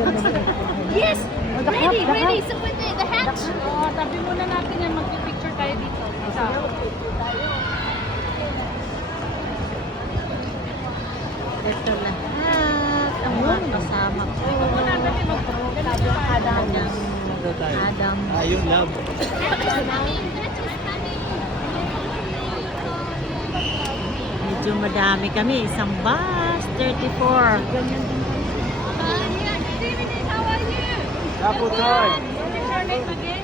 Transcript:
Yes! Ready, ready! So with the hatch! Tabi muna natin yan, mag-picture tayo dito. Isa. Ito lahat ang mga kasama ko. Muna, dali, Adam. Adam. Yung love. Medyo madami kami. Isang bus. 34. Ganyan din. How are you? Kaputoy! What's your name again?